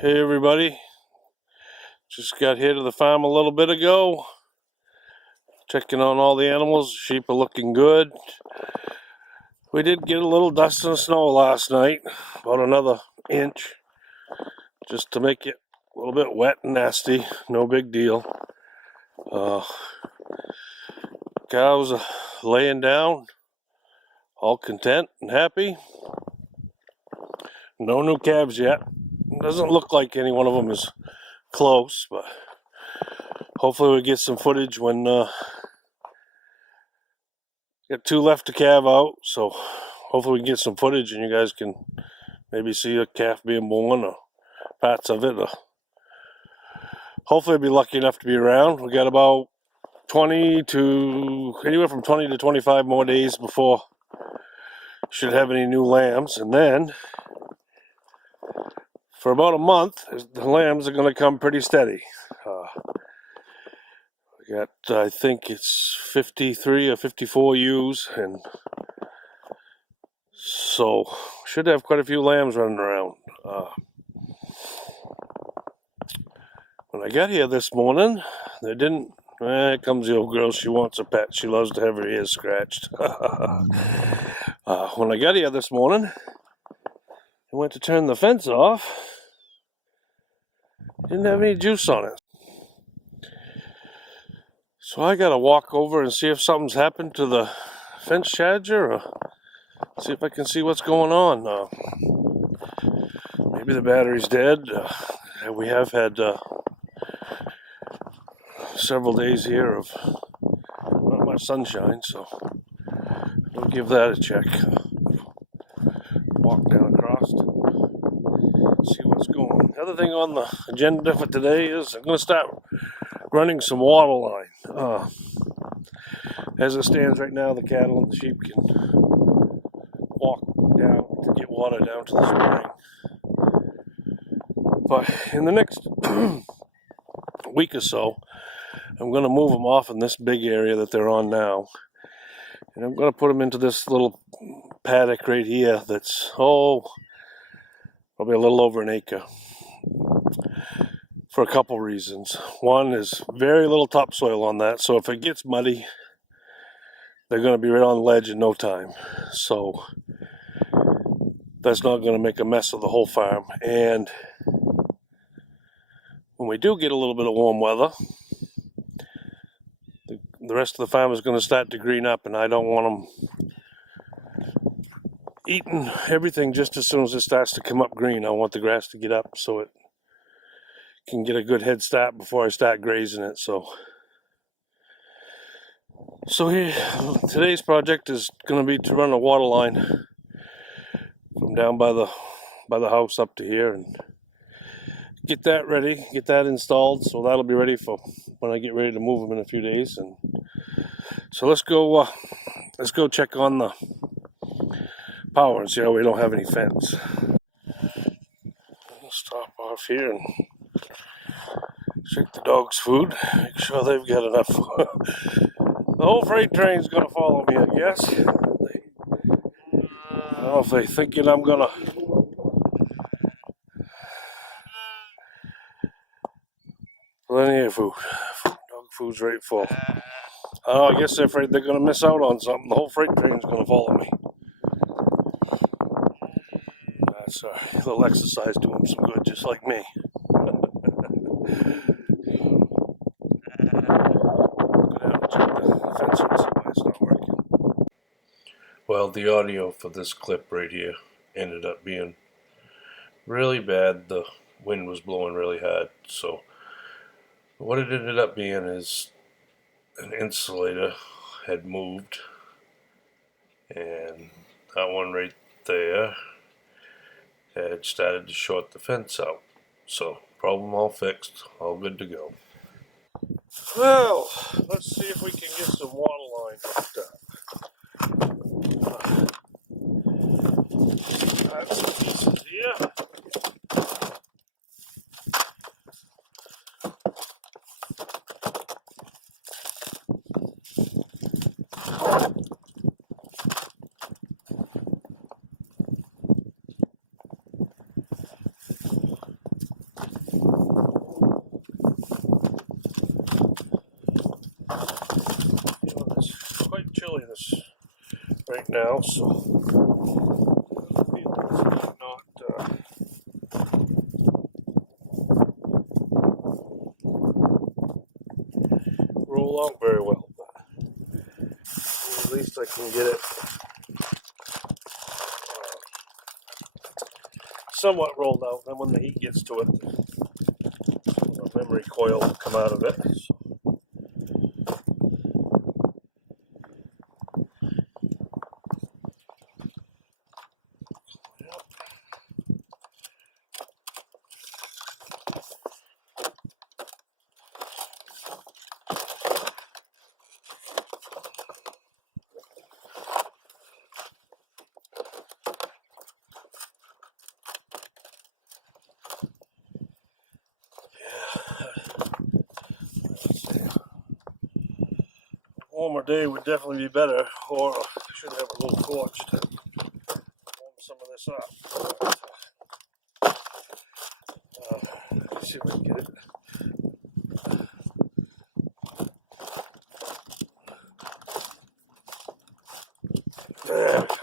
Hey everybody, just got here to the farm a little bit ago, checking on all the animals. Sheep are looking good. We did get a little dust and snow last night, about another inch, just to make it a little bit wet and nasty. No big deal. Cows are laying down, all content and happy. No new calves yet. Doesn't look like any one of them is close, but hopefully we get some footage when got two left to calve out, so hopefully we can get some footage and you guys can maybe see a calf being born or parts of it. Hopefully I'll be lucky enough to be around. We got about anywhere from 20 to 25 more days before should have any new lambs, and then for about a month the lambs are going to come pretty steady. We got, I think it's 53 or 54 ewes, and so should have quite a few lambs running around. When I got here this morning, they didn't. Here comes the old girl. She wants a pet. She loves to have her ears scratched. When I got here this morning, I went to turn the fence off. Didn't have any juice on it. So I gotta walk over and see if something's happened to the fence charger, or see if I can see what's going on. Maybe the battery's dead. We have had several days here of not much sunshine, so I'll give that a check. Walk down across and see what's going on. The other thing on the agenda for today is I'm going to start running some water line. As it stands right now, the cattle and the sheep can walk down to get water down to the spring. But in the next week or so, I'm going to move them off in this big area that they're on now. And I'm going to put them into this little paddock right here that's, probably a little over an acre. For a couple reasons. One is very little topsoil on that, so if it gets muddy, they're going to be right on the ledge in no time. So that's not going to make a mess of the whole farm. And when we do get a little bit of warm weather, the rest of the farm is going to start to green up, and I don't want them eating everything just as soon as it starts to come up green. I want the grass to get up so it can get a good head start before I start grazing it. So here, today's project is going to be to run a water line from down by the house up to here and get that ready, get that installed, so that'll be ready for when I get ready to move them in a few days. And so let's go check on the power and see how we don't have any fence. I'll stop off here and check the dogs' food, make sure they've got enough. The whole freight train's gonna follow me, I guess. I don't know if they're thinking I'm gonna plenty of food. Dog food's right full. I guess they're afraid they're gonna miss out on something. The whole freight train's gonna follow me. That's a little exercise doing them some good, just like me. Well, the audio for this clip right here ended up being really bad. The wind was blowing really hard, so what it ended up being is an insulator had moved, and that one right there had started to short the fence out. So problem all fixed, all good to go. Well, let's see if we can get some water line hooked up. Got some pieces here. now, so not roll out very well, but at least I can get it somewhat rolled out. And when the heat gets to it, the memory coil will come out of it. So. Warmer day would definitely be better, or I should have a little torch to warm some of this up. Let's see if we can get it. There we go.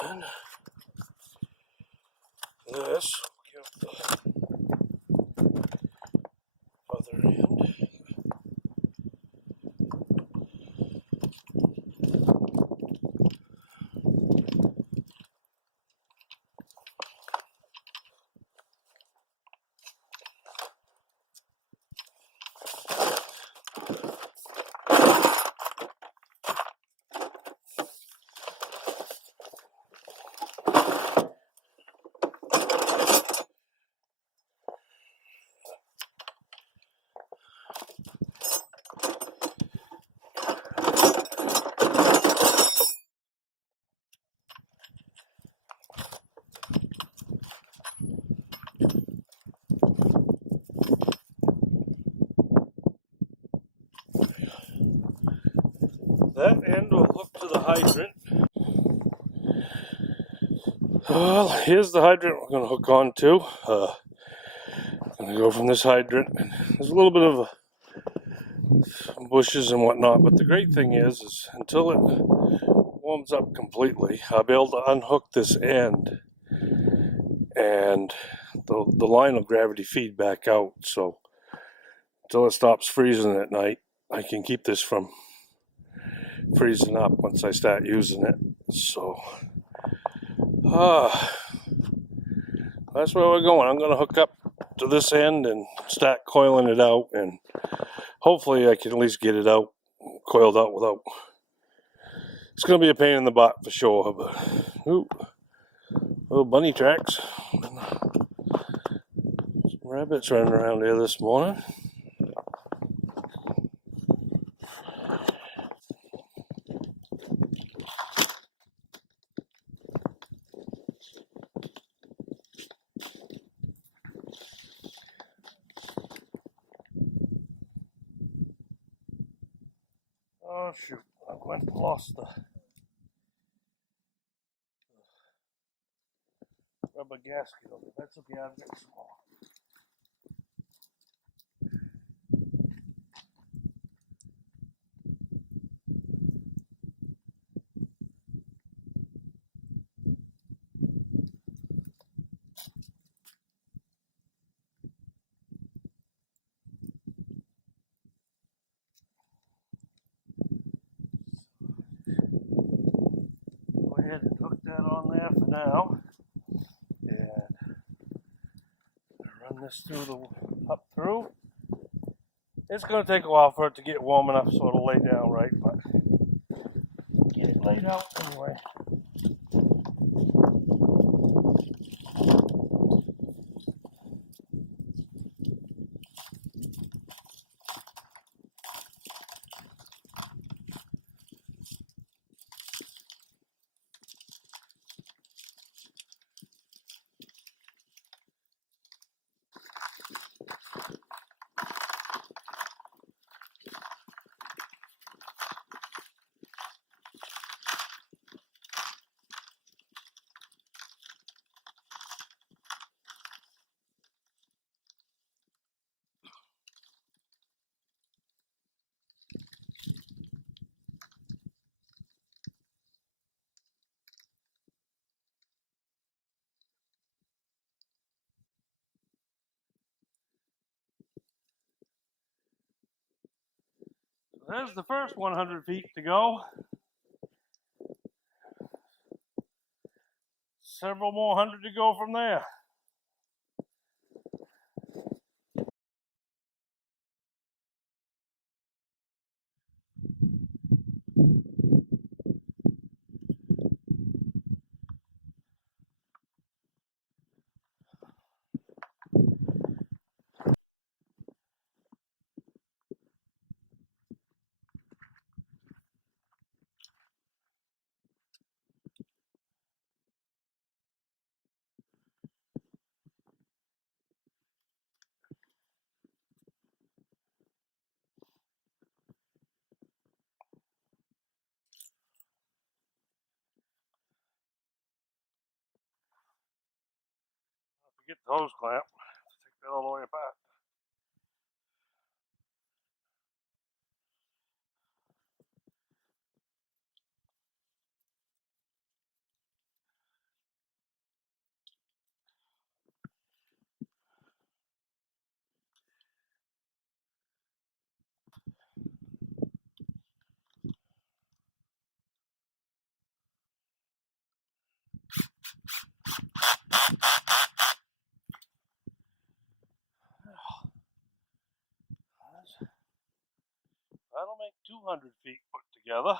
And this will give the other end. That end will hook to the hydrant. Well, here's the hydrant we're going to hook on to. I'm going to go from this hydrant. There's a little bit of bushes and whatnot, but the great thing is until it warms up completely, I'll be able to unhook this end, and the line will gravity feed back out. So until it stops freezing at night, I can keep this from freezing up once I start using it. So that's where we're going. I'm going to hook up to this end and start coiling it out, and hopefully I can at least get it out, coiled out without. It's going to be a pain in the butt for sure, but ooh, little bunny tracks. Some rabbits running around here this morning. Oh shoot, I went and lost the rubber gasket over there. That's okay, I've got some more. Go ahead and hook that on there for now. And run this through up through. It's going to take a while for it to get warm enough so it'll lay down right, but get it laid out anyway. There's the first 100 feet to go. Several more hundred to go from there. Get the hose clamp. Take that all the way apart. That'll make 200 feet put together.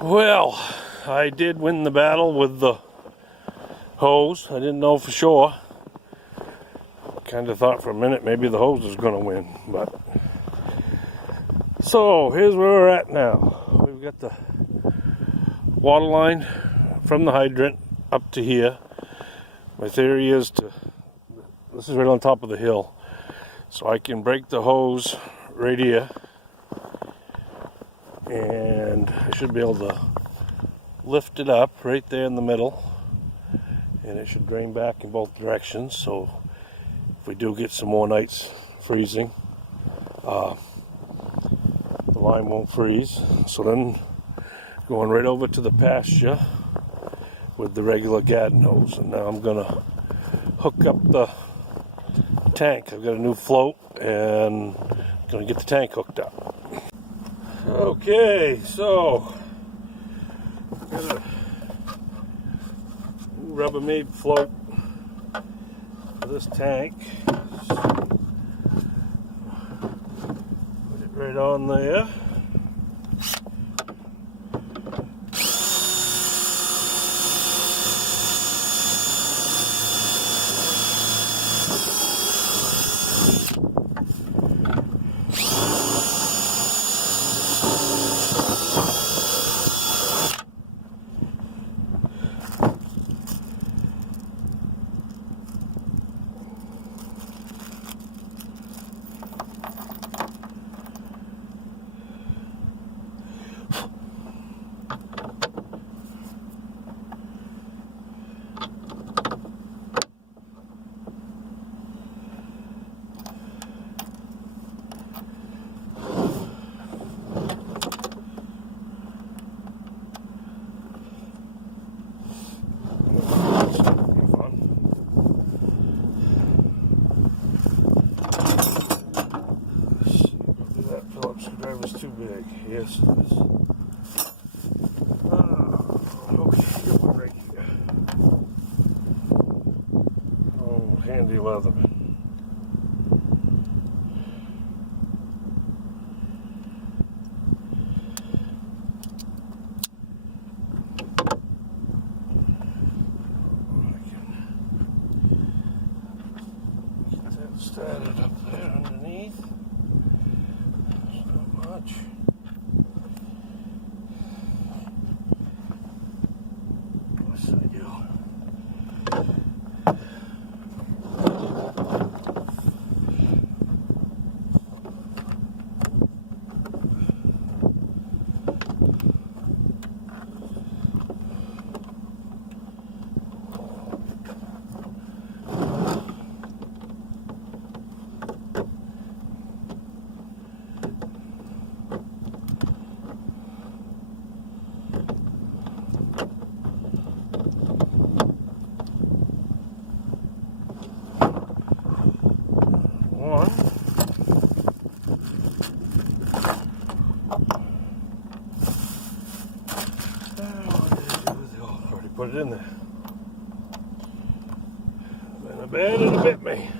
Well, I did win the battle with the hose. I didn't know for sure. Kind of thought for a minute maybe the hose was going to win, but so here's where we're at now. We've got the water line from the hydrant up to here. My theory is this is right on top of the hill, so I can break the hose right here, and I should be able to lift it up right there in the middle, and it should drain back in both directions. So if we do get some more nights freezing, the line won't freeze. So then going right over to the pasture with the regular garden hose, and now I'm gonna hook up the tank. I've got a new float and gonna get the tank hooked up. Okay, so got a new Rubbermaid float for this tank. Put it right on there. break. Yes, it is. Okay, get one right here. Oh, handy leather. Started up there underneath. It's not much. What's that do? One. What did I do with it? Oh, I already put it in there. Then I bet it bit me.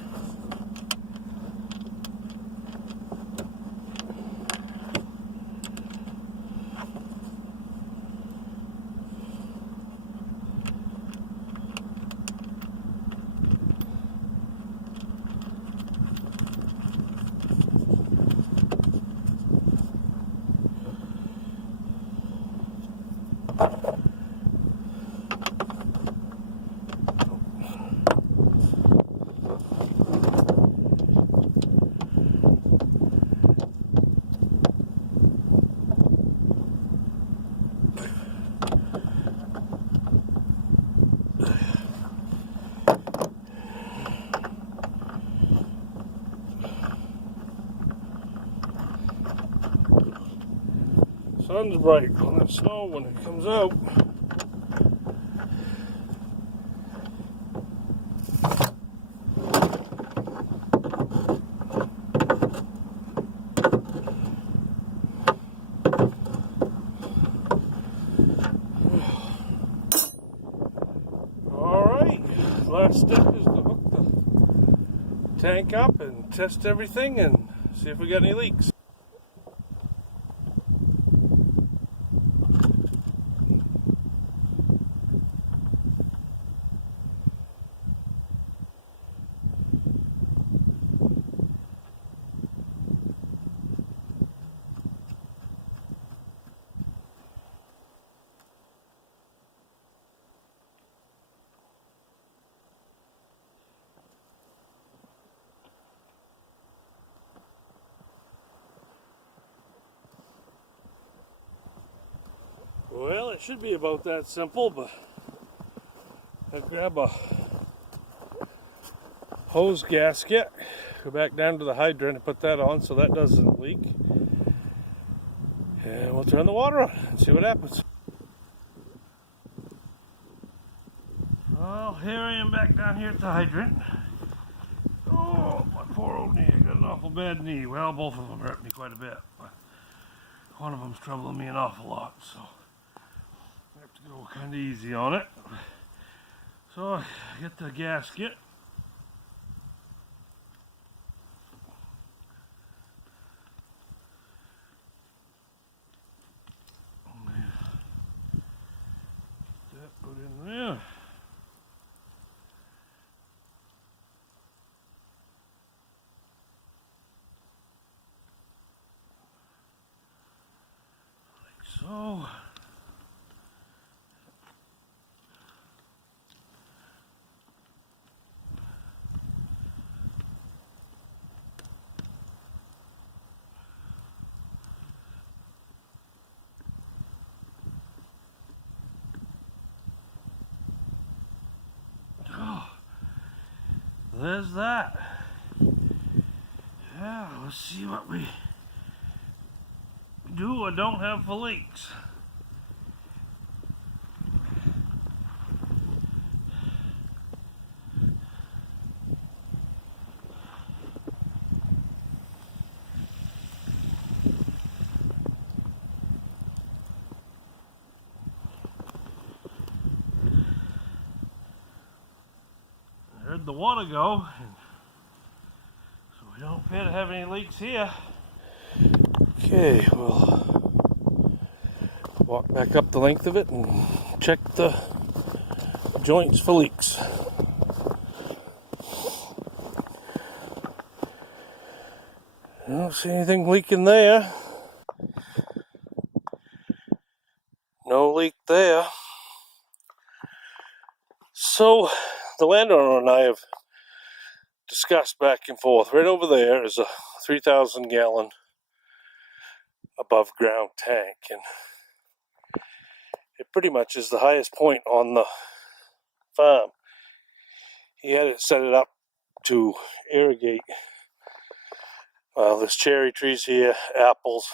Sun's bright on that snow when it comes out. Alright, last step is to hook the tank up and test everything and see if we got any leaks. Well, it should be about that simple, but I grab a hose gasket, go back down to the hydrant and put that on so that doesn't leak. And we'll turn the water on and see what happens. Well, here I am back down here at the hydrant. Oh, my poor old knee. I got an awful bad knee. Well, both of them hurt me quite a bit. But one of them's troubling me an awful lot, so I have to go kind of easy on it. So I get the gasket. That put in there. Like so. There's that. Yeah, let's see what we do or don't have for leaks. heard the water go, so we don't appear to have any leaks here. Okay, we'll walk back up the length of it and check the joints for leaks. I don't see anything leaking there. No leak there. So, the landowner and I have discussed back and forth. Right over there is a 3,000 gallon above ground tank, and it pretty much is the highest point on the farm. He had it set it up to irrigate there's cherry trees here, apples,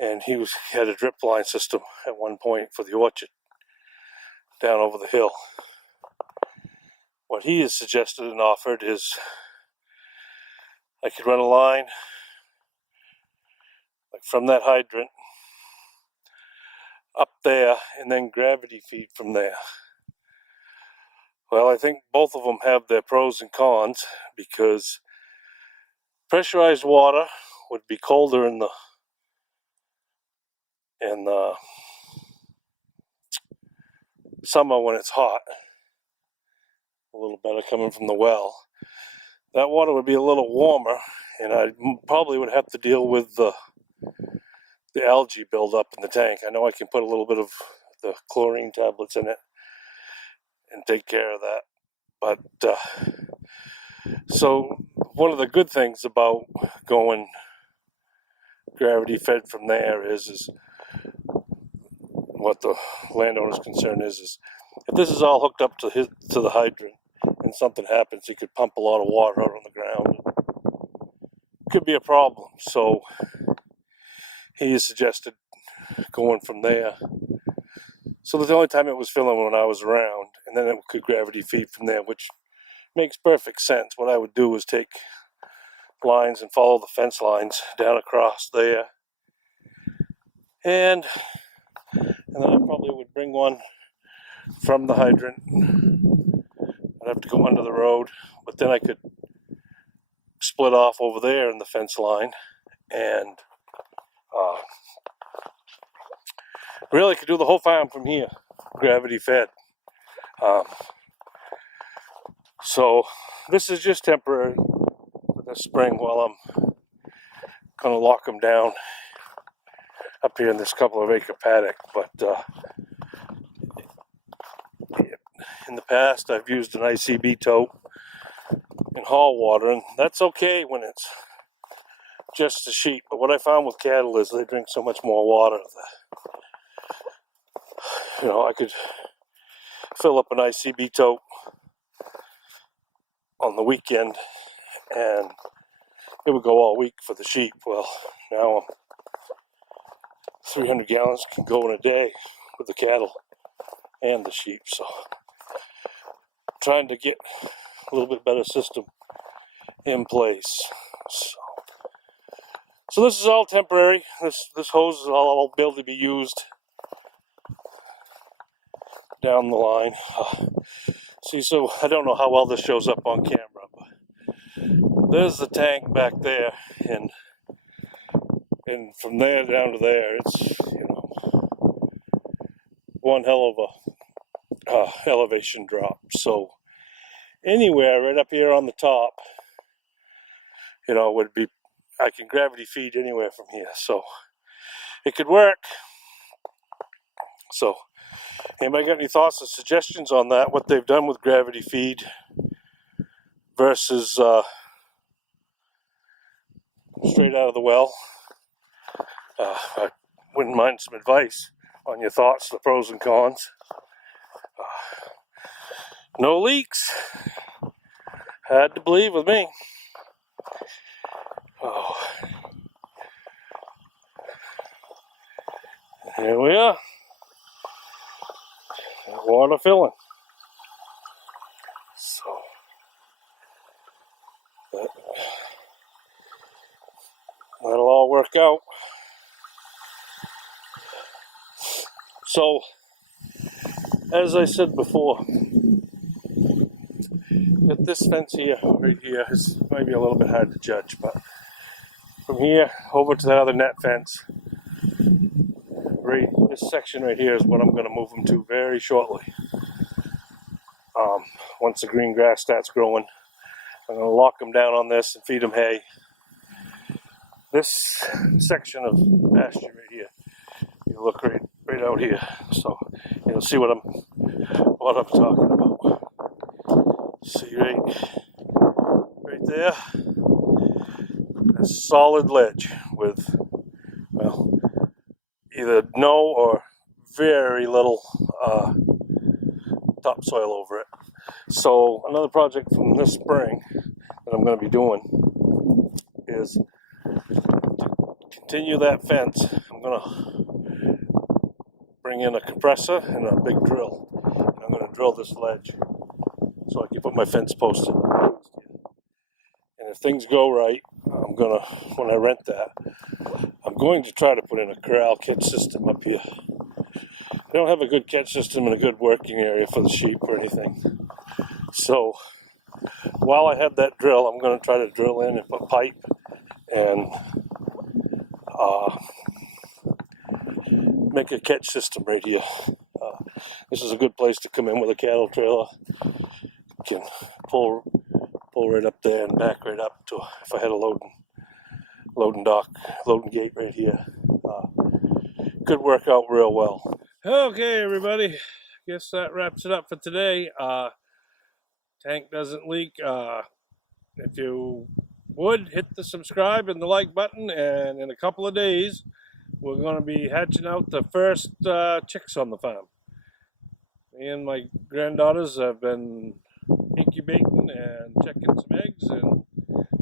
and he had a drip line system at one point for the orchard down over the hill. What he has suggested and offered is I could run a line like from that hydrant up there and then gravity feed from there. Well, I think both of them have their pros and cons, because pressurized water would be colder in the summer when it's hot, a little better coming from the well. That water would be a little warmer, and I probably would have to deal with the algae buildup in the tank. I know I can put a little bit of the chlorine tablets in it and take care of that. But so one of the good things about going gravity fed from there is what the landowner's concern is if this is all hooked up to the hydrant and something happens, he could pump a lot of water out on the ground. It could be a problem. So he has suggested going from there. So the only time it was filling when I was around, and then it could gravity feed from there, which makes perfect sense. What I would do is take lines and follow the fence lines down across there, and then I probably would bring one from the hydrant. I'd have to go under the road, but then I could split off over there in the fence line, and really could do the whole farm from here, gravity fed. So this is just temporary for this spring while I'm going to lock them down up here in this couple of acre paddock. But in the past I've used an ICB tote and haul water, and that's okay when it's just the sheep. But what I found with cattle is they drink so much more water that, I could fill up an ICB tote on the weekend and it would go all week for the sheep. Well, now 300 gallons can go in a day with the cattle and the sheep. So trying to get a little bit better system in place. So this is all temporary. This hose is all able to be used down the line. See, so I don't know how well this shows up on camera, but there's the tank back there, and from there down to there, it's one hell of a elevation drop. So anywhere right up here on the top, would be, I can gravity feed anywhere from here, so it could work. So anybody got any thoughts or suggestions on that, what they've done with gravity feed versus straight out of the well? I wouldn't mind some advice on your thoughts, the pros and cons. No leaks. Hard to believe with me. Oh. Here we are. Water filling. So that'll all work out. So, as I said before, Got this fence here, right here. It's maybe a little bit hard to judge, but from here over to that other net fence, right, this section right here is what I'm going to move them to very shortly. Once the green grass starts growing, I'm going to lock them down on this and feed them hay. This section of pasture right here, you look right out here, so you'll see what I'm talking about. See right there, a solid ledge with, well, either no or very little topsoil over it. So another project from this spring that I'm going to be doing is to continue that fence. I'm going to bring in a compressor and a big drill. And I'm going to drill this ledge so I can put my fence post in. And if things go right, I'm going to, when I rent that, I'm going to try to put in a corral catch system up here. I don't have a good catch system and a good working area for the sheep or anything. So while I have that drill, I'm going to try to drill in and put pipe and make a catch system right here. This is a good place to come in with a cattle trailer. You can pull right up there and back right up to, if I had a loading gate right here. Could work out real well. Okay, everybody. Guess that wraps it up for today. Tank doesn't leak. If you would, hit the subscribe and the like button, and in a couple of days we're going to be hatching out the first chicks on the farm. Me and my granddaughters have been incubating and checking some eggs, and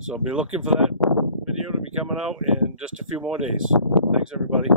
so be looking for that video to be coming out in just a few more days. Thanks, everybody.